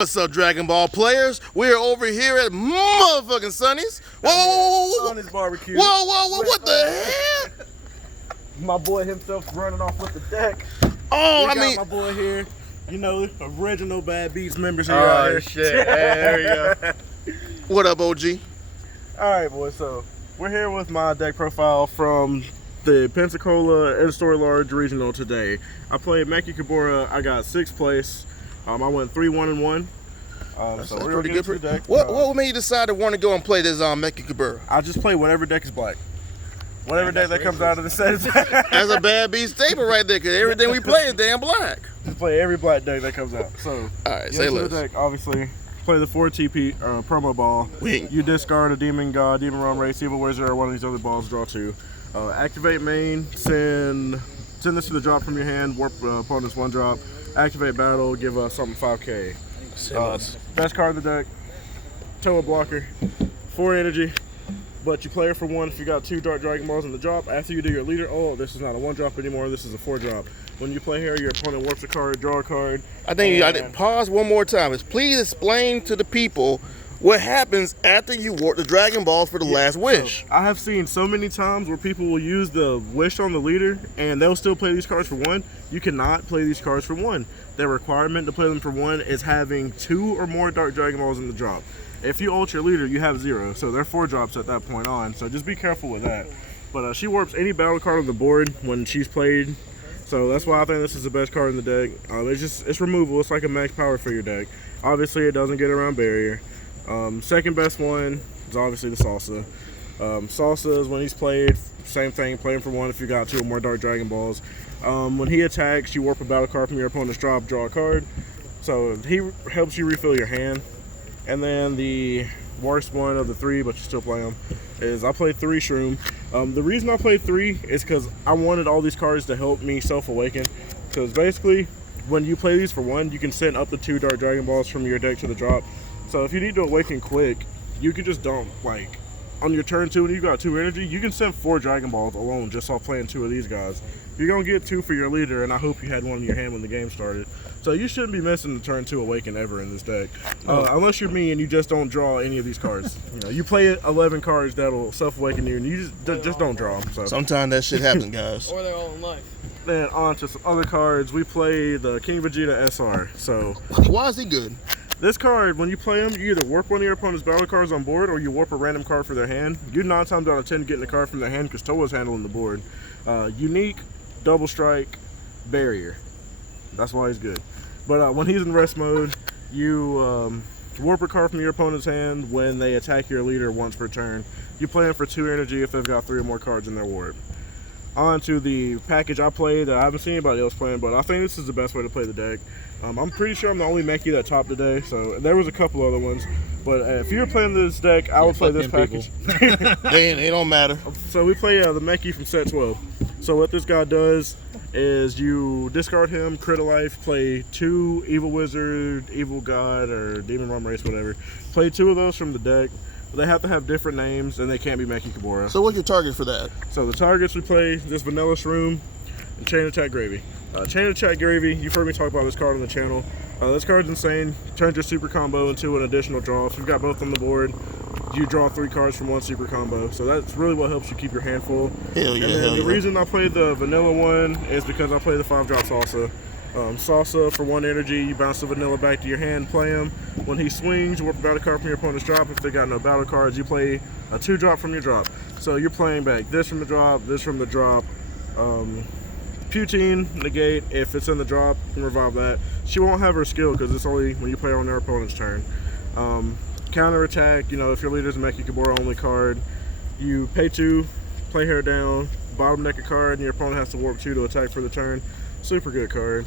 What's up, Dragon Ball players? We're over here at motherfucking Sonny's. Whoa, Sonny's barbecue. Whoa, what the hell? My boy himself running off with the deck. Oh, we got my boy here. You know, original Bad Beats members here. Oh, shit. Hey, there we go. What up, OG? Alright, boys, so we're here with my deck profile from the Pensacola in-store large regional today. I played Mechikabura. I got 6th place. I went 3-1-1. So we're pretty good for deck. What made you decide to want to go and play this Mechikabura? I just play whatever deck is black. Whatever deck that comes out of the set. That's a Bad Beat staple right there, because everything we play is damn black. Just play every black deck that comes out. So, alright, say less. The deck, obviously, play the 4 TP promo ball. You discard a Demon God, Demon Realm Race, Evil Wizard, or one of these other balls, draw 2. Activate main, send this to the drop from your hand, warp opponent's 1 drop. Activate battle, give us something 5k. Best card in the deck, Toa blocker, 4 energy, but you play it for 1 if you got 2 Dark Dragon Balls in the drop. After you do your leader, oh, this is not a 1 drop anymore, this is a 4 drop. When you play here, your opponent warps a card, draw a card. I think I did pause one more time. Please explain to the people what happens after you warp the Dragon Balls for the last wish. So I have seen so many times where people will use the wish on the leader and they'll still play these cards for 1. You cannot play these cards for 1. The requirement to play them for 1 is having 2 or more Dark Dragon Balls in the drop. If you ult your leader, you have 0, so they're 4 drops at that point on, so just be careful with that. But she warps any battle card on the board when she's played, so that's why I think this is the best card in the deck. It's removal, it's like a max power for your deck. Obviously it doesn't get around barrier. Second best one is obviously the Salsa. Salsa is when he's played, same thing, play him for 1 if you got 2 or more Dark Dragon Balls. When he attacks, you warp a battle card from your opponent's drop, draw a card. So he helps you refill your hand. And then the worst one of the 3, but you still play them, is I played 3 Shroom. The reason I played 3 is because I wanted all these cards to help me self-awaken. Because basically, when you play these for 1, you can send up to 2 Dark Dragon Balls from your deck to the drop. So if you need to awaken quick, you can just dump, like, on your turn 2 and you've got 2 energy, you can send 4 Dragon Balls alone just off playing 2 of these guys. You're going to get 2 for your leader, and I hope you had 1 in your hand when the game started. So you shouldn't be missing the turn 2 awaken ever in this deck. Unless you're me and you just don't draw any of these cards. You know, you play 11 cards that'll self-awaken you, and you just don't draw them. So. Sometimes that shit happens, guys. Or they're all in life. Then on to some other cards. We play the King Vegeta SR. So why is he good? This card, when you play him, you either warp one of your opponent's battle cards on board or you warp a random card for their hand. You're 9 times out of 10 getting a card from their hand because Toa's handling the board. Unique, double strike, barrier. That's why he's good. But when he's in rest mode, you warp a card from your opponent's hand when they attack your leader once per turn. You play him for 2 energy if they've got 3 or more cards in their warp. On to the package I played. I haven't seen anybody else playing, but I think this is the best way to play the deck. I'm pretty sure I'm the only Mechie that topped today, so there was a couple other ones. But if you were playing this deck, I would play this package. They don't matter. So we play the Mechie from set 12. So what this guy does is you discard him, crit a life, play 2 Evil Wizard, Evil God, or Demon Realm Race, whatever. Play 2 of those from the deck. They have to have different names, and they can't be Mechikabura. So what's your target for that? So the targets we play, this Vanilla Shroom and Chain Attack Gravy. Chain Attack Gravy, you've heard me talk about this card on the channel. This card's insane. Turns your super combo into an additional draw. If you've got both on the board, you draw 3 cards from 1 super combo. So that's really what helps you keep your hand full. Hell yeah, and then the reason I played the vanilla one is because I play the 5-drop Salsa. Salsa for 1 energy, you bounce the vanilla back to your hand, play him. When he swings, you warp a battle card from your opponent's drop. If they got no battle cards, you play a 2-drop from your drop. So you're playing back this from the drop, this from the drop. Poutine, negate, if it's in the drop, you can revive that. She won't have her skill because it's only when you play on their opponent's turn. Counter attack, you know, if your leader's a Mechikabura only card, you pay 2, play her down, bottom deck a card, and your opponent has to warp 2 to attack for the turn. Super good card.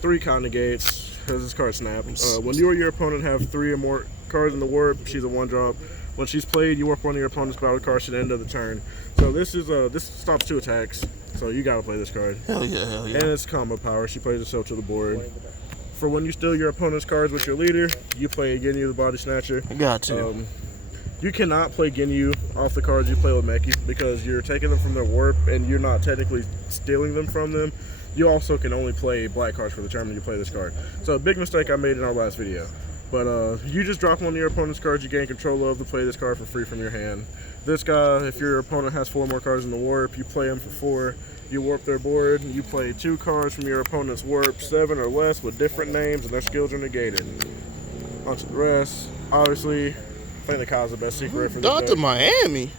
3 negates, because this card snaps. When you or your opponent have 3 or more cards in the warp, she's a 1-drop. When she's played, you warp one of your opponent's battle cards to the end of the turn. So this stops 2 attacks. So you gotta play this card. Hell yeah, hell yeah. And it's combo power. She plays herself to the board. For when you steal your opponent's cards with your leader, you play Ginyu the Body Snatcher. I got to. You cannot play Ginyu off the cards you play with Mechie because you're taking them from their warp and you're not technically stealing them from them. You also can only play black cards for the turn when you play this card. So a big mistake I made in our last video. But you just drop one of your opponent's cards you gain control of to play this card for free from your hand. This guy, if your opponent has 4 more cards in the warp, you play them for 4. You warp their board, you play 2 cards from your opponent's warp, 7 or less with different names, and their skills are negated. On to the rest. Obviously, I think the Kyle's the best secret for this Dr. deck. Miami.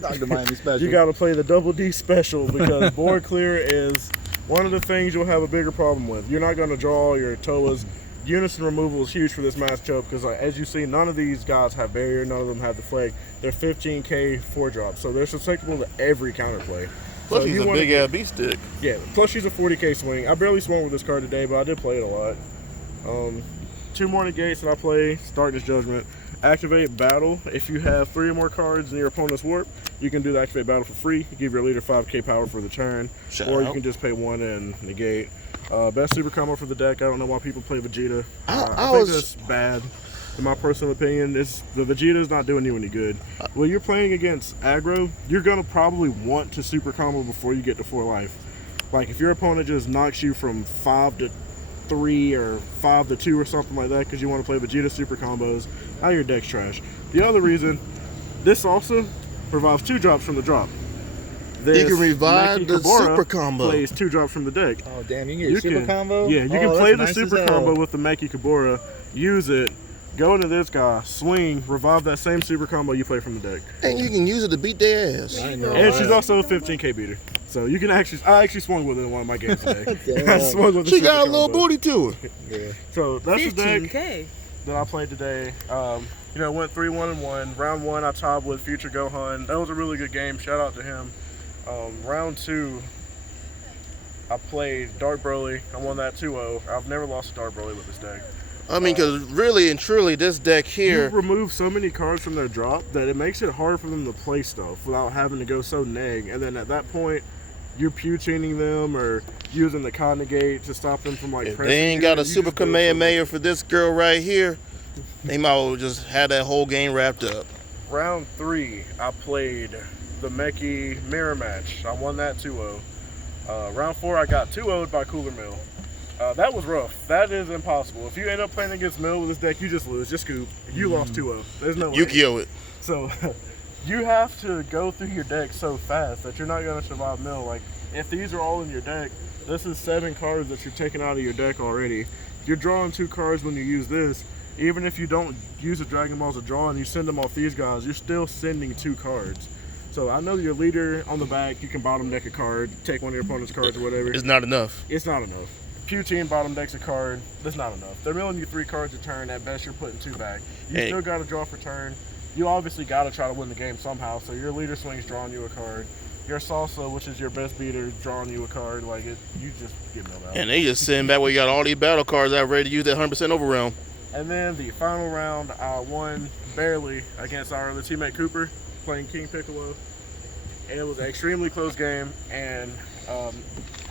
Dr. Miami Special. You got to play the Double D Special because board clear is one of the things you'll have a bigger problem with. You're not going to draw all your Toas. Unison removal is huge for this matchup because, as you see, none of these guys have barrier, none of them have the flag. They're 15k 4-drop, so they're susceptible to every counterplay. Plus, So he's you a wanna big ass beat stick. Yeah, plus she's a 40k swing. I barely swung with this card today, but I did play it a lot. 2 more negates that I play. Darkness Judgment. Activate Battle. If you have 3 or more cards in your opponent's warp, you can do the Activate Battle for free. You give your leader 5k power for the turn. Shout or you out. can just pay 1 and negate. Best super combo for the deck. I don't know why people play Vegeta. I I think was- that's bad. In my personal opinion, the Vegeta's not doing you any good. When you're playing against aggro, you're gonna probably want to super combo before you get to 4 life. Like if your opponent just knocks you from 5 to 3 or 5 to 2 or something like that because you want to play Vegeta super combos, now your deck's trash. The other reason, this also revives 2 drops from the drop. You can revive the Mechikabura super combo. plays 2 drops from the deck. Oh, damn. You can get a super combo? Yeah, you Oh, can that's play the nice as super hell. combo with the Mechikabura, use it, go into this guy, swing, revive that same super combo you play from the deck. And you can use it to beat their ass. I know. And she's also a 15k beater. So you can I actually swung with it in one of my games today. Damn. I swung with the She super got a little combo. booty to her. Yeah. So that's the deck 15K. that I played today. Went 3-1-1. Round 1, I tied with Future Gohan. That was a really good game. Shout out to him. Round 2, I played Dark Broly. I won that 2-0. I've never lost to Dark Broly with this deck. I mean, because really and truly, this deck You here, remove so many cards from their drop that it makes it hard for them to play stuff without having to go so neg. And then at that point, you're pew-chaining them or using the Kai negate to stop them from like if pressing they ain't you, got a you super just go Kamehameha for this girl right here, they might well just have that whole game wrapped up. Round 3, I played the Mechie mirror match. I won that 2-0. Round 4, I got 2-0'd by Cooler Mill. That was rough. That is impossible. If you end up playing against Mill with this deck, you just lose. Just scoop. You lost 2-0. There's no way. You kill it. So you have to go through your deck so fast that you're not going to survive Mill. Like, if these are all in your deck, this is 7 cards that you're taking out of your deck already. You're drawing 2 cards when you use this. Even if you don't use the Dragon Balls to draw and you send them off these guys, you're still sending 2 cards. So I know your leader on the back, you can bottom deck a card, take one of your opponent's cards or whatever. It's not enough. It's not enough. Pew team bottom decks a card. That's not enough. They're milling you 3 cards a turn. At best, you're putting 2 back. You Hey. still got to draw for turn. You obviously got to try to win the game somehow. So your leader swing's drawing you a card. Your salsa, which is your best beater, drawing you a card. Like it, you just get milled out. And they just sitting back where you got all these battle cards out ready to use that 100% overrealm. And then the final round, I won barely against our other teammate Cooper, playing King Piccolo. And it was an extremely close game, and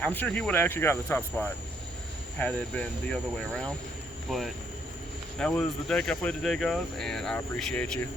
I'm sure he would have actually got the top spot had it been the other way around. But that was the deck I played today, guys, and I appreciate you.